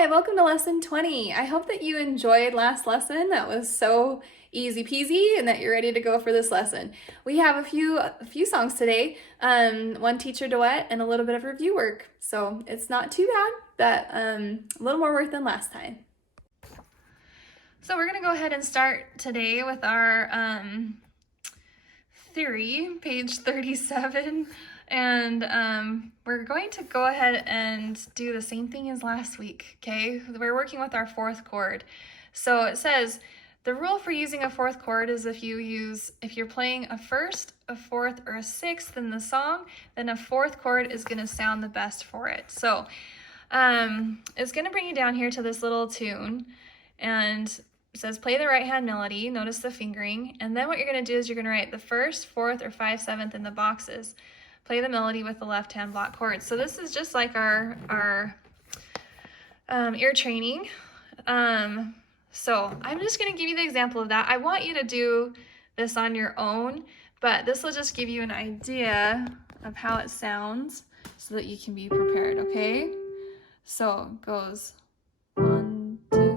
Hi, welcome to lesson 20. I hope that you enjoyed last lesson. That was so easy peasy and that you're ready to go for this lesson. We have a few songs today, one teacher duet and a little bit of review work. So it's not too bad, but a little more work than last time. So we're gonna go ahead and start today with our theory, page 37. And we're going to go ahead and do the same thing as last week, okay? We're working with our fourth chord. So it says, the rule for using a fourth chord is if you're playing a first, a fourth, or a sixth in the song, then a fourth chord is gonna sound the best for it. So it's gonna bring you down here to this little tune, and it says play the right hand melody, notice the fingering, and then what you're gonna do is you're gonna write the first, fourth, or 5/7 in the boxes. Play the melody with the left hand block chords. So this is just like our ear training. So I'm just gonna give you the example of that. I want you to do this on your own, but this will just give you an idea of how it sounds so that you can be prepared, okay? So it goes 1, 2.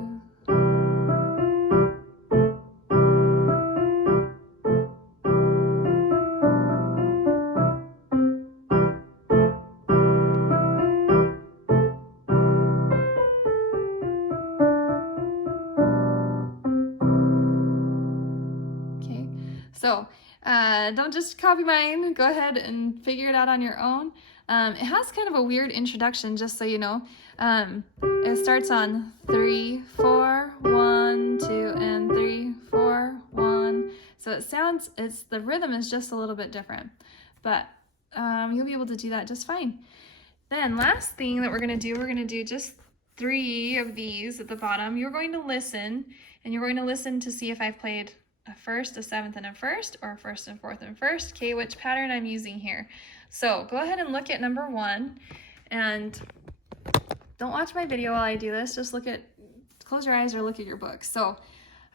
So don't just copy mine, go ahead and figure it out on your own. It has kind of a weird introduction, just so you know. It starts on 3, 4, 1, 2, and 3, 4, 1. So the rhythm is just a little bit different, but you'll be able to do that just fine. Then last thing that we're gonna do just 3 of these at the bottom. You're going to listen, and you're going to listen to see if I've played a first, a 7th, and a 1st, or a 1st and 4th and 1st, okay, which pattern I'm using here. So go ahead and look at number 1, and don't watch my video while I do this, just close your eyes or look at your book. So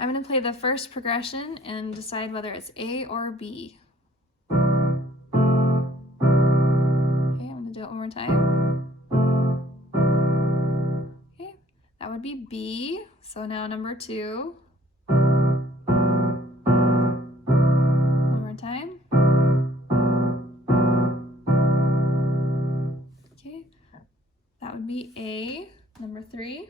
I'm gonna play the first progression and decide whether it's A or B. Okay, I'm gonna do it one more time. Okay, that would be B. So now number 2. That would be A, number 3.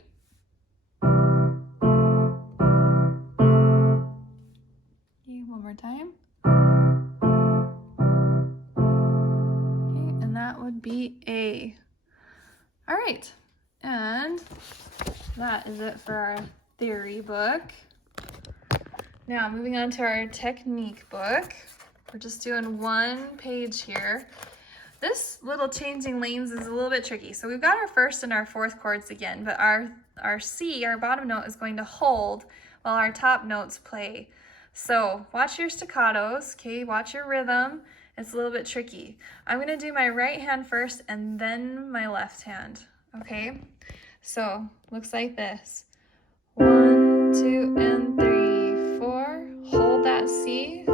Okay, one more time. Okay, and that would be A. All right, and that is it for our theory book. Now, moving on to our technique book. We're just doing one page here. This little changing lanes is a little bit tricky. So we've got our first and our fourth chords again, but our C, our bottom note, is going to hold while our top notes play. So watch your staccatos, okay? Watch your rhythm. It's a little bit tricky. I'm gonna do my right hand first and then my left hand, okay? So looks like this. 1, 2, and 3, 4. Hold that C,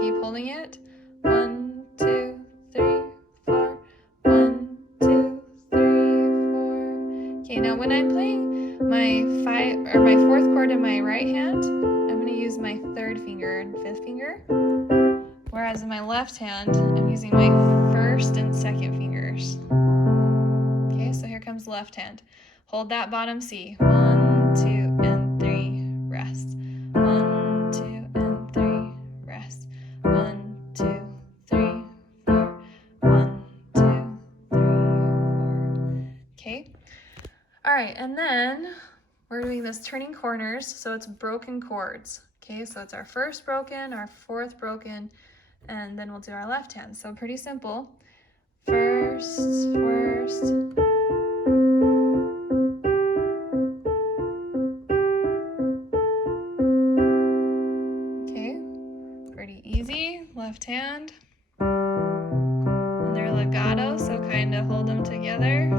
keep holding it. 1, 2, 3, 4. 1, 2, 3, 4. Okay, now when I'm playing my fourth chord in my right hand, I'm going to use my 3rd finger and 5th finger. Whereas in my left hand, I'm using my 1st and 2nd fingers. Okay, so here comes the left hand. Hold that bottom C. 1, 2, and 3, rest. 1, 2, and 3, rest. 1, 2, 3, 4. 1, 2, 3, 4. Okay. All right, and then we're doing this turning corners, so it's broken chords. Okay, so it's our first broken, our fourth broken, and then we'll do our left hand. So pretty simple. First, first. Okay, pretty easy. Left hand. And they're legato, so kind of hold them together.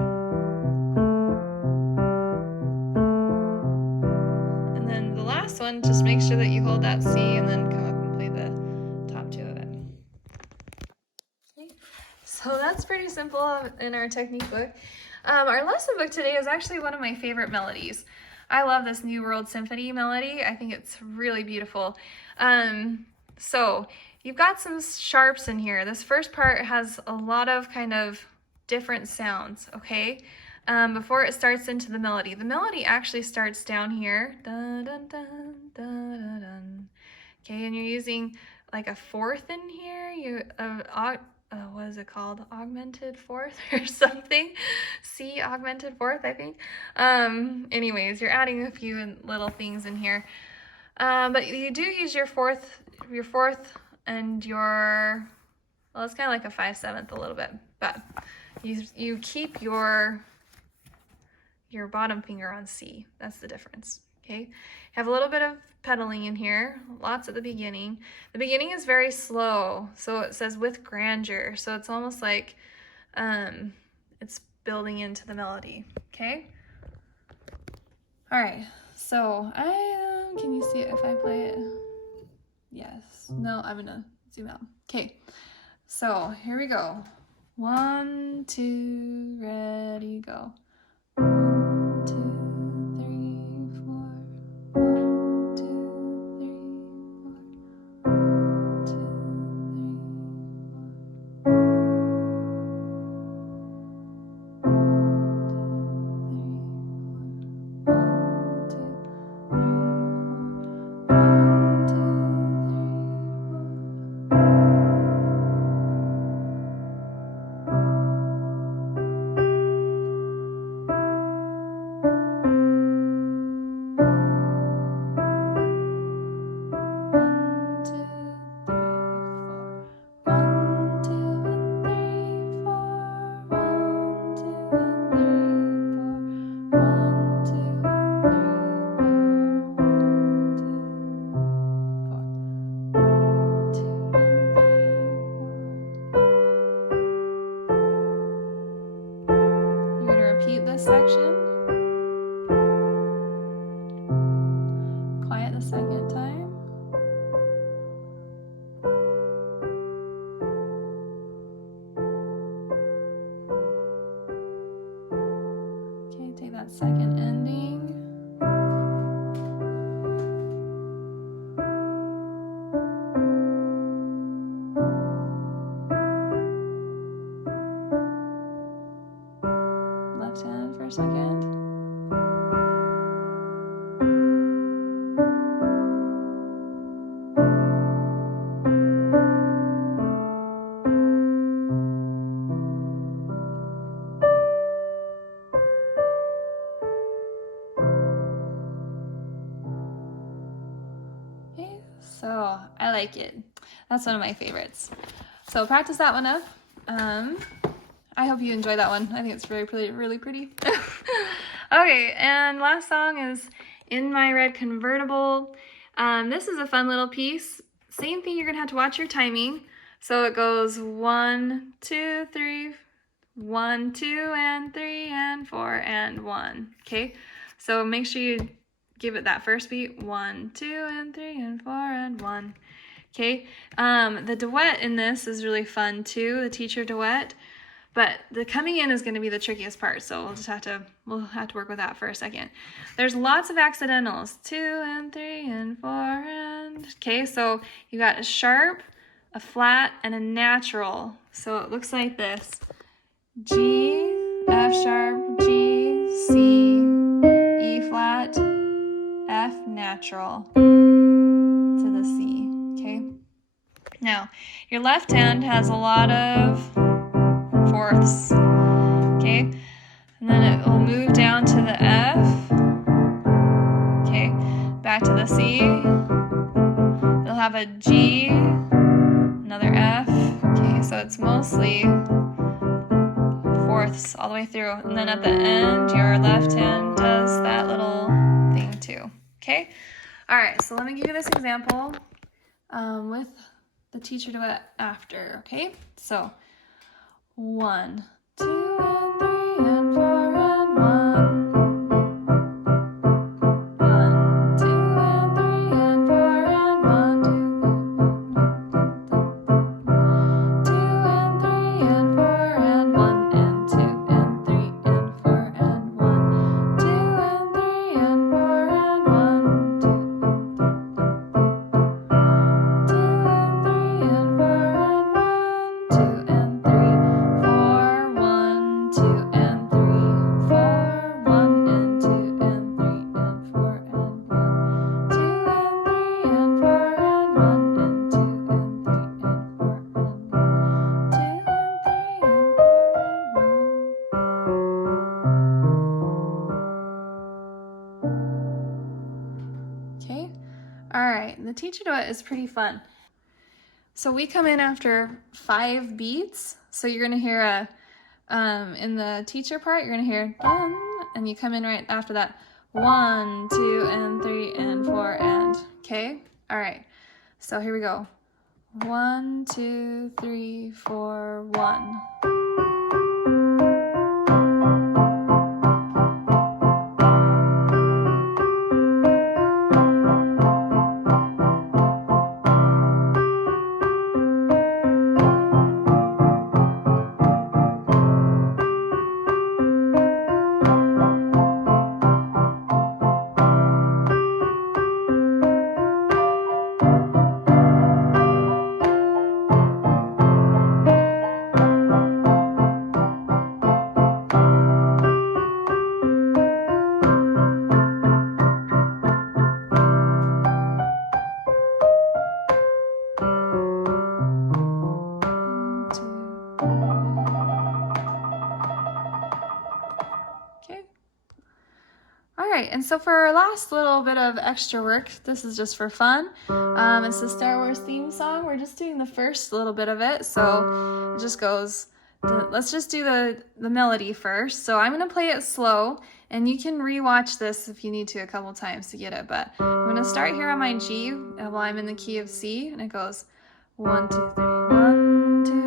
And then the last one, just make sure that you hold that C and then come up and play the top 2 of it. Okay. So that's pretty simple in our technique book. Our lesson book today is actually one of my favorite melodies. I love this New World Symphony melody. I think it's really beautiful. So you've got some sharps in here. This first part has a lot of kind of different sounds, okay? Before it starts into the melody. The melody actually starts down here. Dun, dun, dun, dun, dun, dun. Okay, and you're using like a fourth in here. What is it called? Augmented fourth or something? C augmented fourth, I think. Anyways, you're adding a few little things in here. But you do use your fourth and your, well, it's kind of like a 5/7 a little bit, but you keep your bottom finger on C. That's the difference. Okay, have a little bit of pedaling in here, lots at the beginning. The beginning is very slow, so it says with grandeur, so it's almost like it's building into the melody. Okay, all right, so can you see it if I play it? Yes. No, I'm gonna zoom out. Okay, so here we go. 1, 2, ready, go. 1, 2, 3, 4. 1, 2, 3, 4. 1, 2, 3, repeat this section. Quiet the second time. Okay, take that second ending. Left hand for a second. Okay, so I like it. That's one of my favorites. So practice that one up. I hope you enjoy that one. I think it's really pretty, really pretty. Okay, and last song is In My Red Convertible. This is a fun little piece. Same thing, you're gonna have to watch your timing. So it goes 1, 2, 3, 1, 2, and 3, and 4, and 1. Okay, so make sure you give it that first beat. 1, 2, and 3, and 4, and 1. Okay, the duet in this is really fun too, the teacher duet. But the coming in is going to be the trickiest part, so we'll have to work with that for a second. There's lots of accidentals, 2 and 3 and 4 and, okay, so you got a sharp, a flat, and a natural. So it looks like this: G, F sharp, G, C, E flat, F natural to the C. Okay. Now your left hand has a lot of fourths, okay, and then it will move down to the F, okay, back to the C, it'll have a G, another F, okay, so it's mostly fourths all the way through, and then at the end, your left hand does that little thing too, okay? All right, so let me give you this example with the teacher duet after, okay? So 1, 2, and 3, and 4, and 1. 1, 2, and 3, and 4, and 1, 2, 2 and 3, and 4, and 1, and 2, and 3, and 4. right, and the teacher duet is pretty fun. So we come in after 5 beats. So you're gonna hear a, in the teacher part, you're gonna hear dun, and you come in right after that. 1, 2, and 3, and 4, and, okay? All right, so here we go. 1, 2, 3, 4, 1. All right, and so for our last little bit of extra work, this is just for fun. It's the Star Wars theme song. We're just doing the first little bit of it, so it just goes, let's just do the melody first. So I'm gonna play it slow, and you can rewatch this if you need to a couple times to get it, but I'm gonna start here on my G while I'm in the key of C, and it goes 1, 2, 3, 1, 2.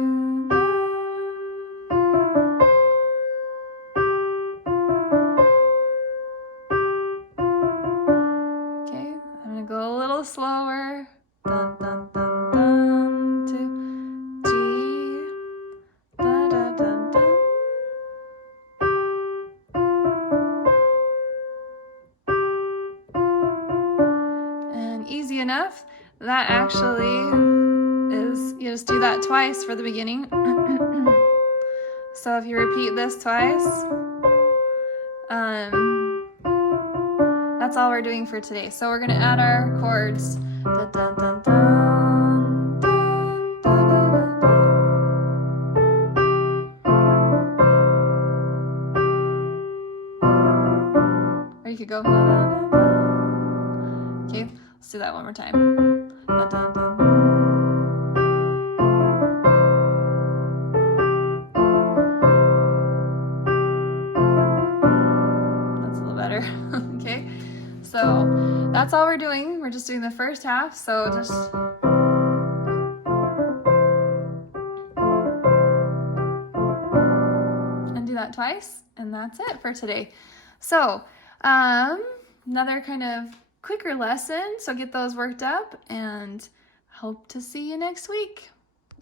Slower, dun dun dun dun, to G, da da dun dun. And easy enough. That actually is, you just do that twice for the beginning. So if you repeat this twice, that's all we're doing for today. So we're gonna add our chords. Dun, dun, dun, dun, dun, dun, dun, dun. Or you could go. Dun, dun, dun, dun. Okay, let's do that one more time. Dun, dun, dun. That's a little better. Okay. So that's all we're doing. We're just doing the first half. So just and do that twice, and that's it for today. So another kind of quicker lesson. So get those worked up, and hope to see you next week.